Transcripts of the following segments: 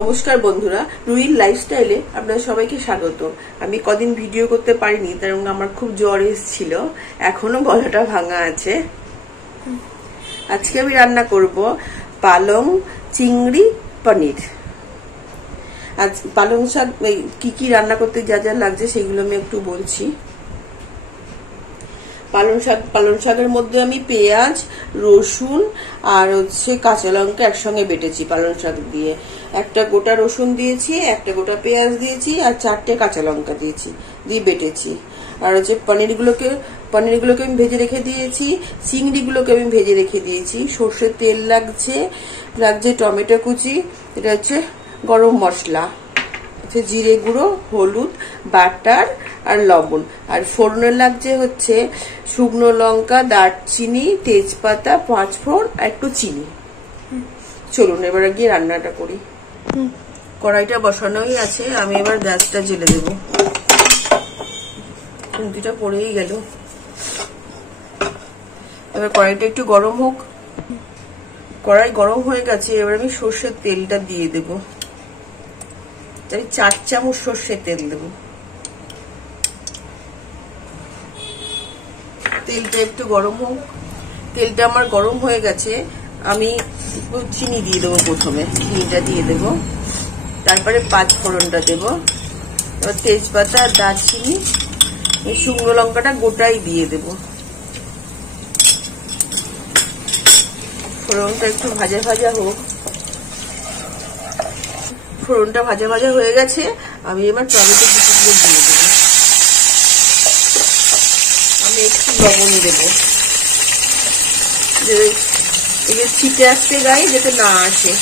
নমস্কার বন্ধুরা, রুহির লাইফস্টাইলে আপনাদের সবাইকে স্বাগত। আমি কদিন ভিডিও করতে পারিনি, তার আমার খুব জ্বর এসেছিল, এখনো গলাটা ভাঙা আছে। আজকে আমি রান্না করব পালং চিংড়ি পনির। আজ পালং শাক কি রান্না করতে যা যা লাগছে সেগুলো আমি একটু বলছি। পালং শাকের মধ্যে আমি পেঁয়াজ, রসুন আর কাঁচা লঙ্কা একসঙ্গে বেটেছি। পালং শাক দিয়ে একটা গোটা রসুন দিয়েছি, একটা গোটা পেঁয়াজ দিয়েছি আর 4টে কাঁচা লঙ্কা দিয়েছি, দিয়ে বেটেছি। আর পনিরগুলোকে আমি ভেজে রেখে দিয়েছি, চিংড়িগুলোকে আমি ভেজে রেখে দিয়েছি। সর্ষের তেল লাগছে টমেটো কুচি, এটা হচ্ছে গরম মশলা, জিরে গুঁড়ো, হলুদ, বাটার আর লবণ। আর ফোড়নে লাগছে হচ্ছে শুকনো লঙ্কা, দারচিনি, তেজপাতা, 5 ফোড়ন আর একটু চিনি। চলুন এবার গিয়ে রান্নাটা করি। কড়াইটা বসানোই আছে, আমি এবার গ্যাসটা জ্বেলে দেব। খুন্তিটা পড়েই গেল। এবার কড়াইটা একটু গরম হোক। কড়াই গরম হয়ে গেছে, এবার আমি সর্ষের তেলটা দিয়ে দেব। 4 চামচ সর্ষের তেল দেব। তেলটা একটু গরম হোক। তেলটা আমার গরম হয়ে গেছে, আমি চিনি দিয়ে দেবো। প্রথমে চিনিটা দিয়ে দেব, তারপরে 5 ফোড়নটা দেব, এবার তেজপাতা আর দারচিনি, শুকনো লঙ্কাটা গোটাই দিয়ে দেব। ফোড়নটা একটু ভাজা ভাজা হোক। ফোড়নটা ভাজা ভাজা হয়ে গেছে, আমি এবার টমেটো কুচিগুলো দিয়ে দেব। আমি একটু লবণ দেব, ছিটে আসতে গায়ে যাতে না আসে।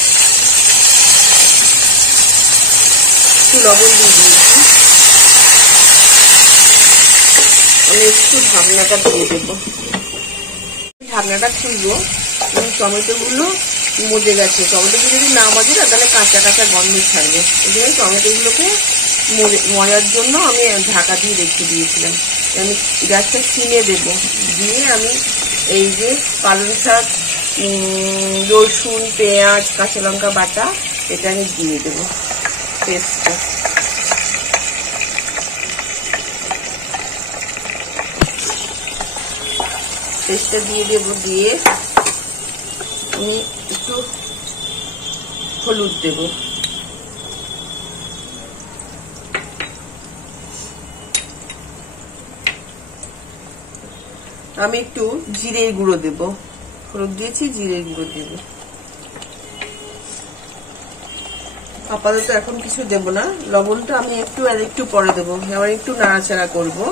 একটু লবণ দিয়ে দিয়েছি। আমি একটু ঢাকনাটা দিয়ে দেবো। ঢাকনাটা খুলবো। টমেটো গুলো মজে গেছে। টমেটো যদি না মজে না, তাহলে কাঁচা কাঁচা গন্ধ ছাড়বে। এই জন্য টমেটো গুলোকে মজার জন্য আমি ঢাকা দিয়ে রেখে দিয়েছিলাম। আমি গ্যাসটা সিমে দেবো, দিয়ে আমি এই যে পালং শাক, রসুন, পেঁয়াজ, কাঁচা লঙ্কা বাটা, এটা আমি দিয়ে দেবো। পেস্টটা দিয়ে দেবো। দিয়ে আমি একটু হলুদ দেব। আমি একটু জিরে গুঁড়ো দেব। হলুদ দিয়েছি, জিরে গুঁড়ো দেব। আপাতত এখন কিছু দেব না। লবণটা আমি একটু পরে দেবো। আবার একটু নাড়াচাড়া করবো।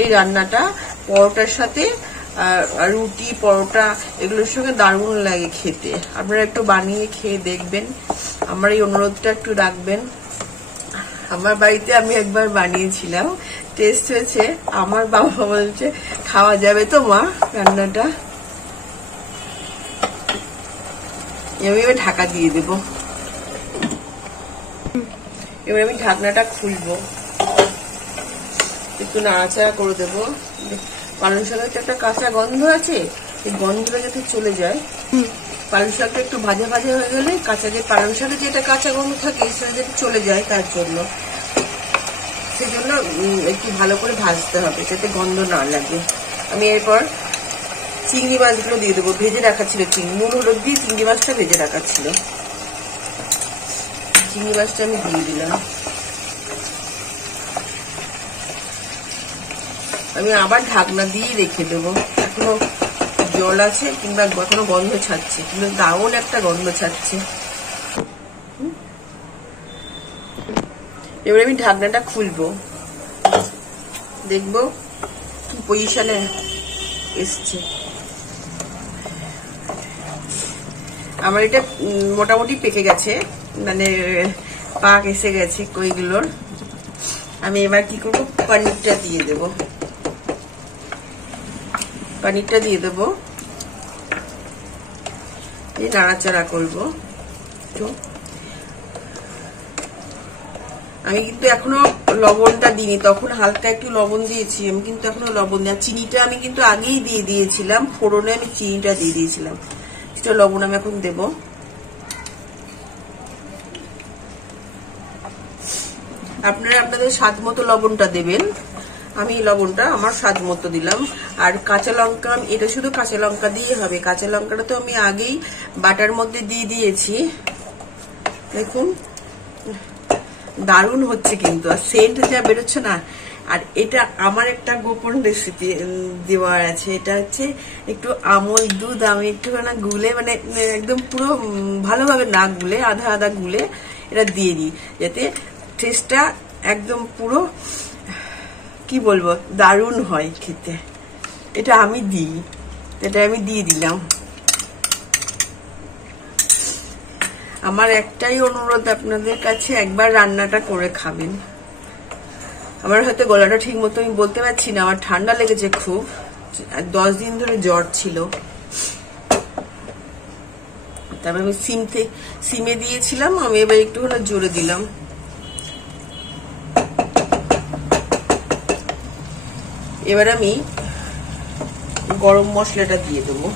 এই রান্নাটা পরোটার সাথে, আর রুটি, পরোটা এগুলোর সঙ্গে দারুণ লাগে খেতে। আপনারা একটু বানিয়ে খেয়ে দেখবেন। আমার এই অনুরোধটা একটু রাখবেন। আমার বাড়িতে আমি একবার বানিয়েছিলাম, টেস্ট হয়েছে। আমার বাবা বলছে খাওয়া যাবে তো মা রান্নাটা। আমি এবার ঢাকা দিয়ে দেব। এবার আমি ঢাকনাটা খুলবো, একটু নাড়াচাড়া করে দেবো। পালং শাকের একটা কাঁচা গন্ধ আছে, এই গন্ধটা যাতে চলে যায়। পালং শাকটা একটু ভাজা ভাজা হয়ে গেলে পালং শাকের যেটা কাঁচা গন্ধ থাকে সেটা যাতে চলে যায়, তার জন্য সেজন্য একটু ভালো করে ভাজতে হবে যাতে গন্ধ না লাগে। আমি এরপর চিংড়ি মাছগুলো দিয়ে দেবো। ভেজে রাখা ছিল নুন হলুদ দিয়ে চিংড়ি মাছটা ভেজে রাখা ছিল। চিংড়ি মাছটা আমি দিয়ে দিলাম। আমি আবার ঢাকনা দিয়ে রেখে দেবো। এখনো জল আছে, কিংবা এখনো গন্ধ ছাড়ছে, কিন্তু দারুণ একটা গন্ধ ছাড়ছে। এবার আমি ঢাকনাটা খুলবো, দেখবো কি পজিশনে এসছে। আমার এটা মোটামুটি পেকে গেছে, মানে পাক এসে গেছে কইগুলোর। আমি এবার কি করবো, পনিরটা দিয়ে দেবো। পনিরটা দিয়ে দেবো, নাড়াচাড়া করবো। আমি কিন্তু এখনো লবণটা দিইনি, তখন হালকা একটু লবণ দিয়েছি, আমি কিন্তু এখনো লবণ দিই। চিনিটা আমি কিন্তু আগেই দিয়ে দিয়েছিলাম, ফোড়নে আমি চিনিটা দিয়ে দিয়েছিলাম। সেটা লবণ আমি এখন দেব। আপনারা আপনাদের স্বাদ মতো লবণটা দেবেন। আমি লবণটা আমার স্বাদ মতো দিলাম। আর কাঁচা লঙ্কা, এটা শুধু কাঁচা লঙ্কা দিয়ে হবে। কাঁচা লঙ্কাটা তো আমি আগেই বাটার মধ্যে দিয়ে দিয়েছি। দেখুন দারুণ হচ্ছে কিন্তু, আর সেন্ট যা বেরোচ্ছে না। আর এটা আমার একটা গোপন রেসিপি দেওয়ার আছে, এটা হচ্ছে একটু আমল দুধ আমি একটু গুলে, মানে একদম পুরো ভালোভাবে না গুলে, আধা আধা গুলে এটা দিয়ে দিই, যাতে টেস্টটা একদম পুরো কি বলবো দারুণ হয় খেতে। এটা আমি দিই, এটা আমি দিয়ে দিলাম। আমার একটাই অনুরোধ আপনাদের কাছে, একবার রান্নাটা করে খাবেন। আমার হয়তো গলাটা ঠিক মতো আমি বলতে পারছি না, আমার ঠান্ডা লেগেছে খুব, 10 দিন ধরে জ্বর ছিল। তারপর আমি সিমে দিয়েছিলাম, আমি এবার একটু জোরে দিলাম। এবার আমি গরম মশলাটা দিয়ে দেবো।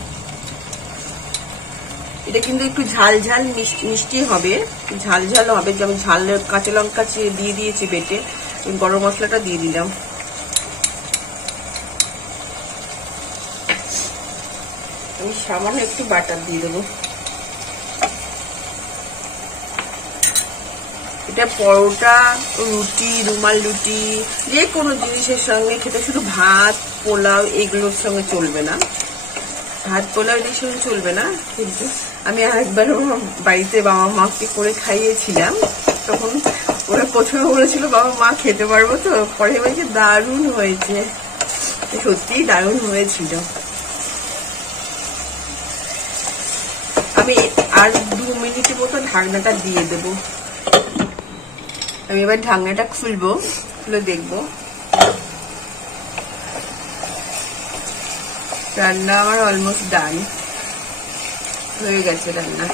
এটা কিন্তু একটু ঝাল ঝাল মিষ্টি হবে, ঝাল ঝাল হবে। যেমন ঝাল কাঁচা লঙ্কা দিয়ে দিয়েছি বেটে, গরম মশলাটা দিয়ে দিলাম। আমি সামান্য একটু বাটার দিয়ে দেবো। এটা পরোটা, রুটি, রুমাল রুটি, যে কোনো জিনিসের সঙ্গে খেতে, শুধু ভাত পোলাও এগুলোর সঙ্গে চলবে না, ভাত পোলাও এর সঙ্গে চলবে না। কিন্তু আমি একবার বাড়িতে বাবা মাকে করে খাইয়েছিলাম, তখন ওরা প্রথমে বলেছিল বাবা মা খেতে পারবো তো, পরে বলছে দারুণ হয়েছে। সত্যিই দারুণ হয়েছিল। আমি আর 2 মিনিটের মতো ঢাকনাটা দিয়ে দেবো। আমি এবার ঢাকনাটা খুলবো, খুলে দেখবো। রান্না আমার অলমোস্ট ডান হয়ে গেছে রান্না।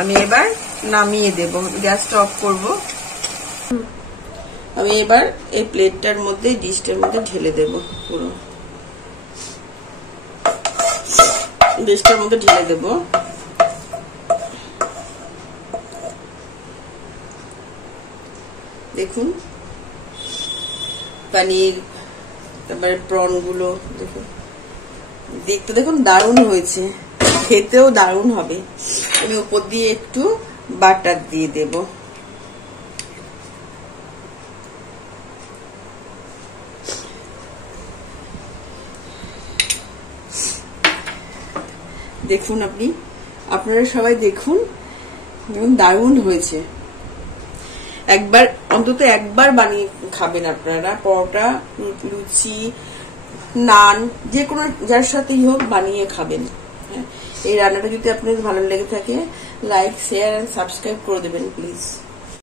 আমি এবার নামিয়ে দেব, গ্যাসটা অফ করব। আমি এবার এই প্লেটটার মধ্যে, ডিশটার মধ্যে ঢেলে দেব, পুরো ডিশটার মধ্যে ঢেলে দেব। দেখুন পনির, তারপরে প্রন গুলো দেখুন, দেখতে দেখুন দারুণ হয়েছে, খেতেও দারুণ হবে। আমি উপর দিয়ে একটু বাটার দিয়ে দেব। দেখুন আপনারা সবাই দেখুন, দারুণ হয়েছে। একবার অন্তত একবার বানিয়ে খাবেন আপনারা। পরোটা, লুচি, নান, যে কোনো যার সাথেই হোক বানিয়ে খাবেন। এই রান্নাটা যদি আপনাদের ভালো লেগে থাকে, লাইক, শেয়ার এন্ড সাবস্ক্রাইব করে দেবেন প্লিজ।